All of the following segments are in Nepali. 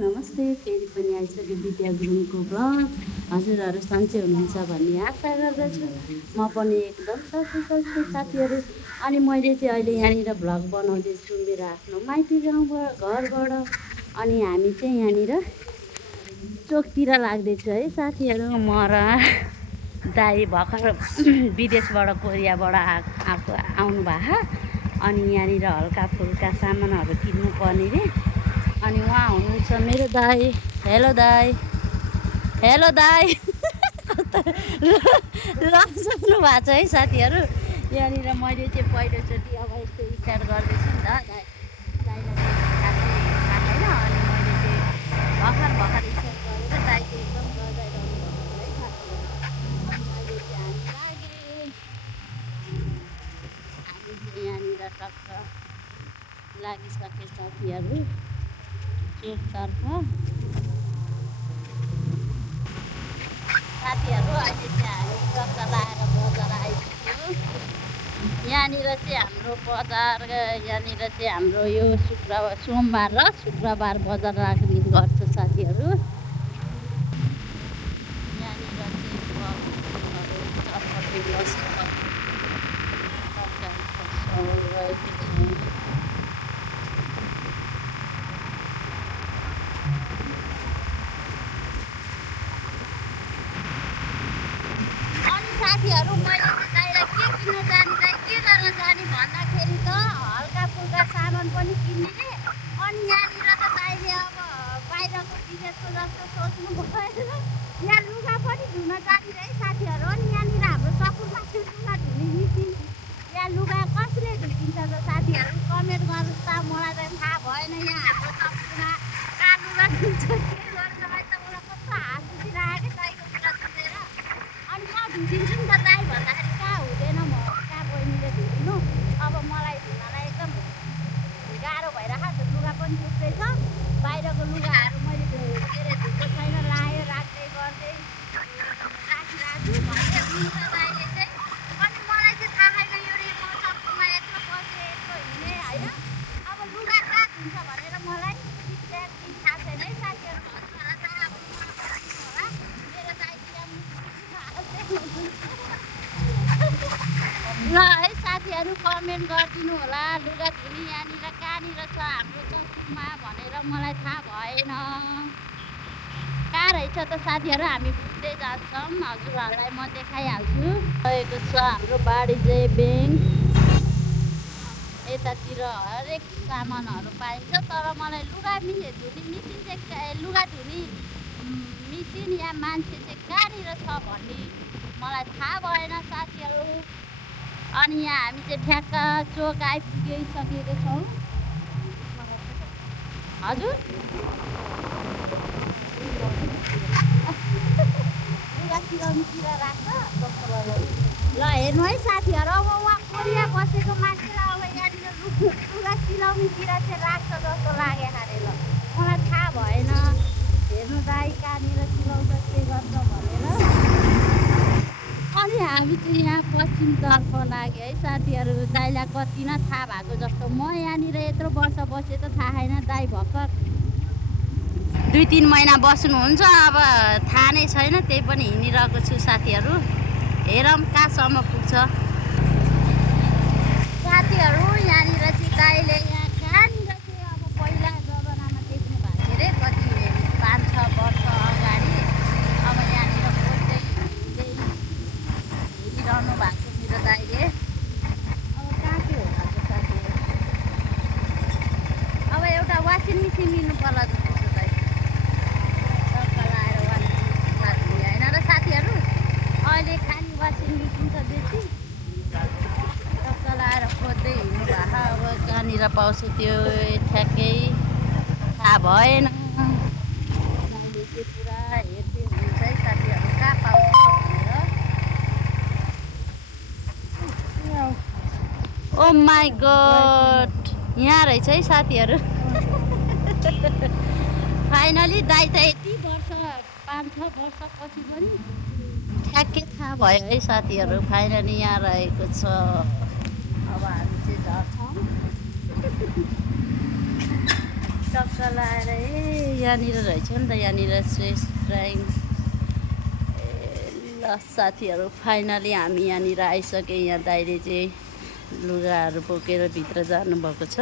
नमस्ते, फेरि पनि आइसक्यो विद्या गुरुङको ब्लग। हजुरहरू सन्चै हुनुहुन्छ भन्ने आशा गर्दछु। म पनि एकदम सकुशल छु साथीहरू। अनि मैले चाहिँ अहिले यहाँनिर भ्लग बनाउँदैछु मेरो आफ्नो माइती गाउँबाट घरबाट। अनि हामी चाहिँ यहाँनिर चोकतिर लाग्दैछु है साथीहरू। म र दाइ भर्खर विदेशबाट कोरियाबाट आउनु भएको। अनि यहाँनिर हल्का फुल्का सामानहरू किन्नु पर्ने रे। अनि उहाँ हुनुहुन्छ मेरो दाइ। हेलो दाइ, हेलो दाइ। कस्तो लजाउनु भएको छ है साथीहरू। यहाँनिर मैले चाहिँ पहिलोचोटि अब यस्तो स्टार्ट गर्दैछु नि त। दाइलाई खासै थाहा छैन। अनि मैले चाहिँ भर्खर स्टार्ट गरेर दाइ चाहिँ एकदम रजाइरहनु भएको है साथीहरू। अनि अहिले चाहिँ हामी चाहिँ यहाँनिर टक्क लागिसके साथीहरू चोकतर्फ। साथीहरू अहिले चाहिँ हामी टक्क लाएर बजार आइपुग्यौँ। यहाँनिर चाहिँ हाम्रो बजार, यहाँनिर चाहिँ हाम्रो यो सोमबार र शुक्रबार बजार लाग्ने गर्छ साथीहरू। यहाँनिर साथीहरू मैले दाइलाई के किन्न जाने, दाइ के गर्न जाने भन्दाखेरि त हल्का फुल्का सामान पनि किन्ने रे। अनि यहाँनिर त दाइले अब बाहिरको विदेशको जस्तो सोच्नु भएन, यहाँ लुगा पनि धुन जाने है साथीहरू। अनि यहाँनिर हाम्रो सकुरमा चाहिँ लुगा धुने मेसिन, यहाँ लुगा कसले धुइदिन्छ त साथीहरू कमेन्ट गर्नुहोस् त। मलाई त थाहा भएन यहाँ हाम्रो सकुरमा कहाँ लुगा धुन्छ के गर्छ है त। मलाई कस्तो हात उठिरहेको दाइको कुरा सुनेर। अनि म धुइदिन्छु नि त दाइ भन्दाखेरि कहाँ हुँदैन, म कहाँ बहिनीले धुइदिनु। अब मलाई धुनलाई एकदम गाह्रो भइरहेको छ, लुगा पनि टुक्दैछ। बाहिरको लुगाहरू मैले धुएको छैन, लायो राख्दै गर्दै राखिरहेको छु भन्दै हुन्छ दाइले चाहिँ। अनि मलाई चाहिँ थाहा छैन यो म सकुमा यत्रो बसेँ यत्रो हिँडेँ होइन। अब लुगा कहाँ धुन्छ भनेर मलाई एक्ज्याक्टली थाहा छैन है साथीहरू। भन्नुहोला थाहा होला मेरो दाइ ल है साथीहरू कमेन्ट गरिदिनु होला लुगा धुने यहाँनिर कहाँनिर छ हाम्रो चौकमा भनेर। मलाई थाहा भएन कहाँ रहेछ त साथीहरू। हामी बुझ्दै जान्छौँ, हजुरहरूलाई म देखाइहाल्छु। रहेको छ हाम्रो वाणिज्य ब्याङ्क। यतातिर हरेक सामानहरू पाइन्छ। तर मलाई लुगा धुने मेसिन चाहिँ लुगा धुने मेसिन या मान्छे चाहिँ कहाँनिर छ भन्ने मलाई थाहा भएन साथीहरू। अनि यहाँ हामी चाहिँ ठ्याक्क चोक आइपुगिसकेको छौँ। हजुर लुगा सिलाउनुतिर राख्छ ल हेर्नु है साथीहरू। अब उहाँ कोरिया बसेको मान्छेलाई अब यहाँनिर लुगा सिलाउनुतिर चाहिँ राख्छ जस्तो लाग्यो अरे। ल मलाई थाहा भएन, हेर्नु दाइ कहाँनिर सिलाउँछ के गर्छ भनेर। अनि हामी चाहिँ यहाँ पश्चिमतर्फ लाग्यो है साथीहरू। दाइलाई कति न थाहा भएको जस्तो। म यहाँनिर यत्रो वर्ष बसेँ त थाहा छैन, दाइ भर्खर 2-3 महिना बस्नुहुन्छ। अब थाहा नै छैन, त्यही पनि हिँडिरहेको छु साथीहरू। हेरौँ कहाँसम्म पुग्छ साथीहरू। यहाँनिर चाहिँ दाइले यहाँ कहाँनिर चाहिँ अब पहिला जमानामा देख्नु भएको थियो अरे, कति 5-6 वर्ष अगाडि। अब यहाँनिर खोज्दै हिँडिरहनु भएको मेरो दाइले। अब कहाँ के होला त साथीहरू। अब एउटा वासिङ मेसिन लिनु पर्ला जस्तो छ दाइ। टक्क लाएर वासिङ मेसिन लाग्ने होइन र साथीहरू। अहिले खालि वासिङ मेसिन त बेसी टक्क लाएर खोज्दै हिँड्नु भएको। अब कहाँनिर पाउँछ त्यो ठ्याक्कै थाहा भएन। दाइले चाहिँ पुरा हेर्दै हुनुहुन्छ है साथीहरू कहाँ पाउँछ भनेर। ओ माई गड, यहाँ रहेछ है साथीहरू। फाइनली दाइ त यति वर्ष 5-6 वर्षपछि पनि ठ्याक्कै थाहा भयो है साथीहरू। फाइनली यहाँ रहेको छ। अब हामी चाहिँ झर्छौँ। टक्क लाएर यहाँनिर रहेछ नि त, यहाँनिर श्रेष्ठ ड्राइङ। ल साथीहरू, फाइनली हामी यहाँनिर आइसक्यो। यहाँ दाइले चाहिँ लुगाहरू बोकेर भित्र जानुभएको छ।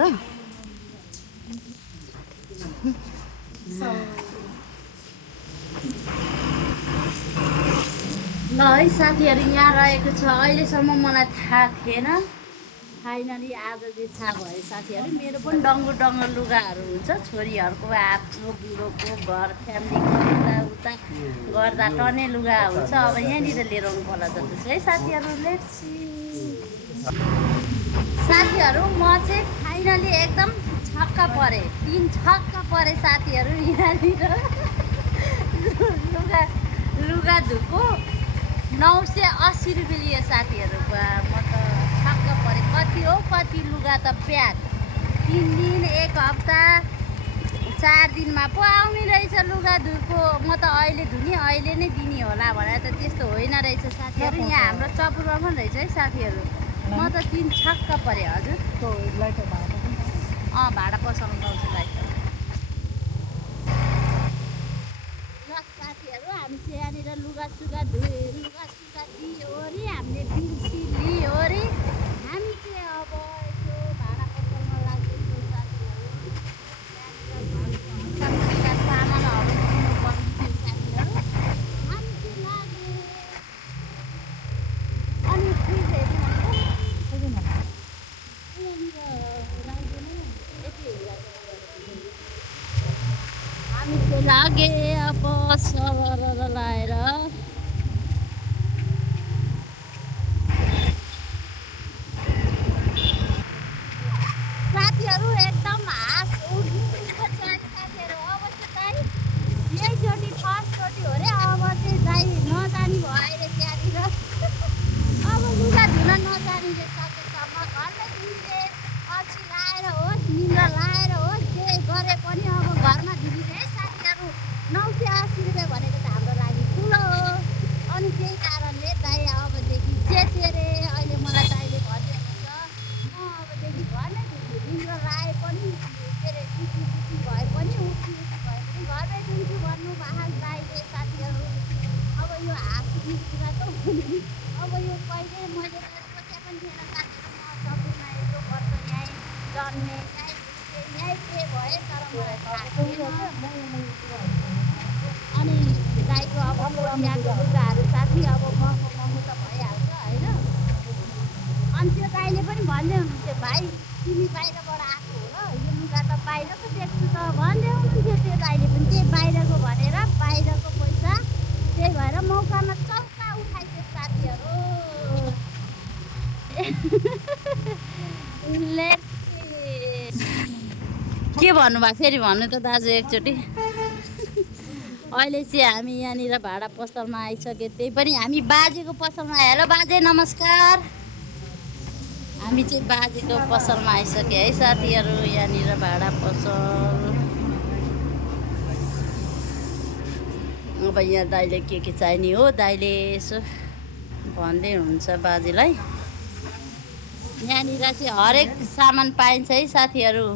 ल है साथीहरू, यहाँ रहेको छ। अहिलेसम्म मलाई थाहा थिएन, फाइनली आज चाहिँ थाहा भयो साथीहरू। मेरो पनि डङ्गो डङ्गो लुगाहरू हुन्छ, छोरीहरूको, आफ्नो बुढोको, घर फ्यामिलीको, यताउता गर्दा टन्ने लुगा हुन्छ। अब यहाँनिर लिएर आउनु पर्ला जस्तो छ है साथीहरू। लेट्स सी साथीहरू, म चाहिँ फाइनली एकदम छक्क परेँ, छक्क परेँ साथीहरू। यहाँनिर लुगा धुको 980 रुपियाँ लियो साथीहरू। म त छक्क परेँ। कति हो, कति लुगा त प्याक। 3 दिन 1 हप्ता 4 दिनमा पो आउने रहेछ लुगा धुको। म त अहिले धुने, अहिले नै दिने होला भनेर त त्यस्तो होइन रहेछ साथीहरू। यहाँ हाम्रो चपुरमा पनि रहेछ है साथीहरू। म त छक्क परेँ। हजुर भाडा पसलमा पाउँछु लाइट। ल साथीहरू, हामी चाहिँ यहाँनिर लुगासुगा दियो अरे, हामीले बिल सिल लियो अरे। हामी चाहिँ अब यसो भाडा पसलमा लाग्दैछौँ साथीहरू। यहाँनिर सामानहरू किन्नुपर्ने थियो साथीहरू। हामी चाहिँ लाग्यो। अनि फ्रिज हेर्नु हामी चाहिँ लागे अब सर लाएर। साथीहरू एकदम हाँस उठ्नुको छ साथीहरू। अब चाहिँ यहीचोटि फर्स्टचोटि हो अरे। अब चाहिँ दाइ नजानी भयो अरे त्यहाँनिर। अब लुगा धुन नजानी रे सकेसम्म घरमै धुने। अल्छी लाएर होस्, निन्द्रा लाएर होस्, जे गरे पनि अब घरमा धुने है साथीहरू। 980 रुपियाँ भनेको त हाम्रो लागि ठुलो हो। अनि त्यही कारणले दाइ अबदेखि चेते रे। अहिले मलाई दाइले भनिएको छ, म अबदेखि घरमै धुन्छु। निन्द्रा लाए पनि, के अरे सुती भए पनि, उठी भए पनि घरमै धुन्छु भन्नु भएको दाइले साथीहरू। अब यो हाँस्ने कुरा त अब यो कहिले मैले त सोचे पनि थिएन साथीहरू। म सपना यस्तो वर्ष यहीँ जन्मेँ, यहीँ के भए, तर मलाई थाहा थिएन। अनि दाइको अब यहाँको लुगाहरू साथी अब महँगो त भइहाल्छ होइन। अनि त्यो दाइले पनि भन्दै हुनुहुन्थ्यो, भाइ तिमी बाहिरबाट आएको हो र, यो लुगा त बाहिरको देख्छु त भन्दै हुनुहुन्थ्यो त्यो दाइले पनि। त्यही बाहिरको भनेर बाहिरको पैसा, त्यही भएर मौकामा चौका उठाइदियो साथीहरू। के भन्नुभएको फेरि भन्नु त दाजु एकचोटि। अहिले चाहिँ हामी यहाँनिर भाडा पसलमा आइसक्यो, त्यही पनि हामी बाजेको पसलमा। हेलो बाजे, नमस्कार। हामी चाहिँ बाजेको पसलमा आइसक्यो है साथीहरू। यहाँनिर भाडा पसल। अब यहाँ दाइले के चाहिने हो, दाइले यसो भन्दै हुन्छ बाजेलाई। यहाँनिर चाहिँ हरेक सामान पाइन्छ है साथीहरू।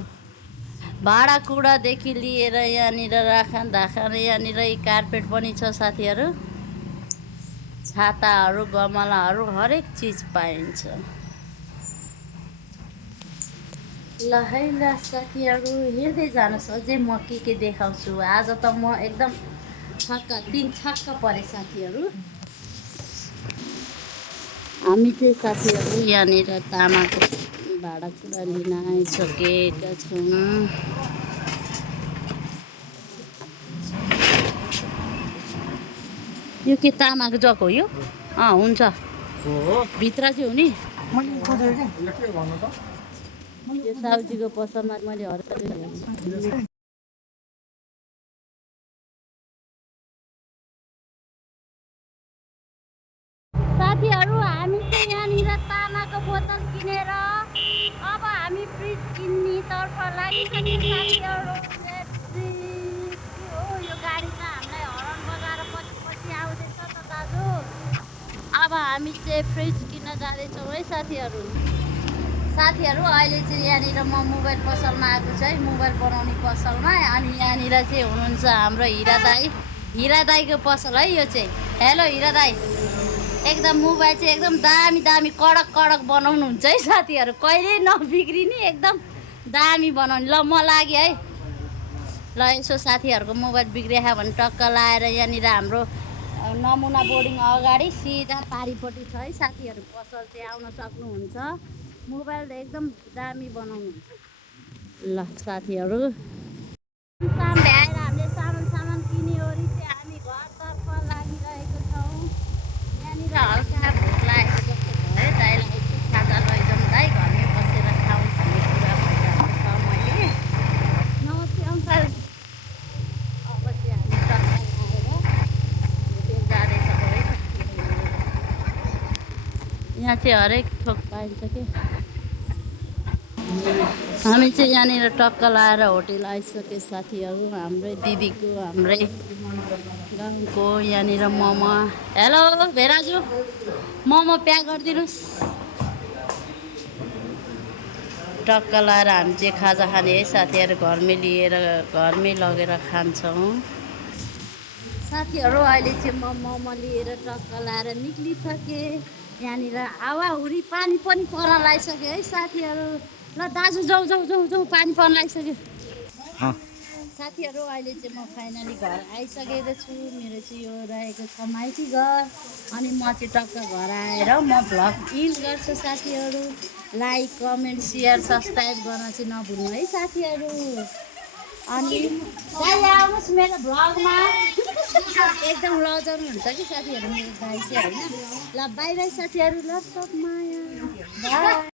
भाँडाकुँडादेखि लिएर यहाँनिर राखनधाखन, यहाँनिर कार्पेट पनि छ साथीहरू। छाताहरू, गमलाहरू, हरेक चिज पाइन्छ। ल है ल साथीहरू, हेर्दै जानुहोस्, अझै म के देखाउँछु। आज त म एकदम छक्क परेँ साथीहरू। हामी चाहिँ साथीहरू यहाँनिर तामाको भाँडाकुँडा लिन आइसकेका छौँ। यो के तामाको जग हो यो? हुन्छ, भित्र चाहिँ हो नि। यो साउजीको पसलमा मैले हरेक साथीहरू, हामी चाहिँ यहाँनिर तामाको बोतल किनेर अब हामी फ्रिज किन्नेतर्फ लागिसक्यौँ साथीहरू। यो गाडी त हामीलाई हर्न बजाएर पछि आउँदैछ त दाजु। अब हामी चाहिँ फ्रिज किन्न जाँदैछौँ है साथीहरू। साथीहरू अहिले चाहिँ यहाँनिर म मोबाइल पसलमा आएको छु है, मोबाइल बनाउने पसलमा। अनि यहाँनिर चाहिँ हुनुहुन्छ हाम्रो हिरा दाई। हिरा दाईको पसल है यो चाहिँ। हेलो हिरा दाई, एकदम मोबाइल चाहिँ एकदम दामी दामी कडक कडक बनाउनुहुन्छ है साथीहरू, कहिल्यै नबिग्रिने एकदम दामी बनाउने। ल म लागेँ है। ल यसो साथीहरूको मोबाइल बिग्रियो भने टक्क लाएर यहाँनिर हाम्रो नमुना बोर्डिङ अगाडि सिधा पारिपट्टि छ है साथीहरू पसल चाहिँ, आउन सक्नुहुन्छ। मोबाइल एकदम दामी बनाउनुहुन्छ। ल साथीहरू काम भ्याएर हामीले सामान किन्योओरि चाहिँ हामी घरतर्फ लागिरहेको छौँ। यहाँनिर हल्का भोक लागेको जस्तो भयो, दाइलाई एकछिन खाजा लैजाउँ दाइ, घरमै बसेर खाउँ भन्ने कुरा भइरहेको छ। मैले नमस्ते अङ्कल। अब चाहिँ हामी टक्क आएर होटेल जाँदैछ है। यहाँ चाहिँ हरेक थोक पाइन्छ कि। हामी चाहिँ यहाँनिर टक्क लाएर होटेल आइसक्यो साथीहरू, हाम्रै दिदीको, हाम्रै गाउँको। यहाँनिर मोमो। हेलो भेराजु, मोमो प्याक गरिदिनुहोस्। टक्क लाएर हामी चाहिँ खाजा खाने है साथीहरू, घरमै लगेर खान्छौँ। साथीहरू अहिले चाहिँ म मोमो लिएर टक्क लाएर निक्लिसकेँ। यहाँनिर हावाहुरी पानी पनि पर्न लागिसक्यो है साथीहरू। ल दाजु जाउँ जाउँ जाउँ जाउँ, पानी पर्न लागिसक्यो। साथीहरू अहिले चाहिँ म फाइनली घर आइसकेको छु। मेरो चाहिँ यो रहेको छ माइती घर। अनि म चाहिँ टक्क घर आएर म भ्लग इन्ड गर्छु साथीहरू। लाइक कमेन्ट सेयर सब्सक्राइब गर्न चाहिँ नभुल्नु है साथीहरू। अनि दाइ आउनुहोस् मेरो भ्लगमा, एकदम लजाउनु हुन्छ कि साथीहरू मेरो दाइ चाहिँ होइन। ल बाई बाई साथीहरू, लट्स अफ माया, बाई।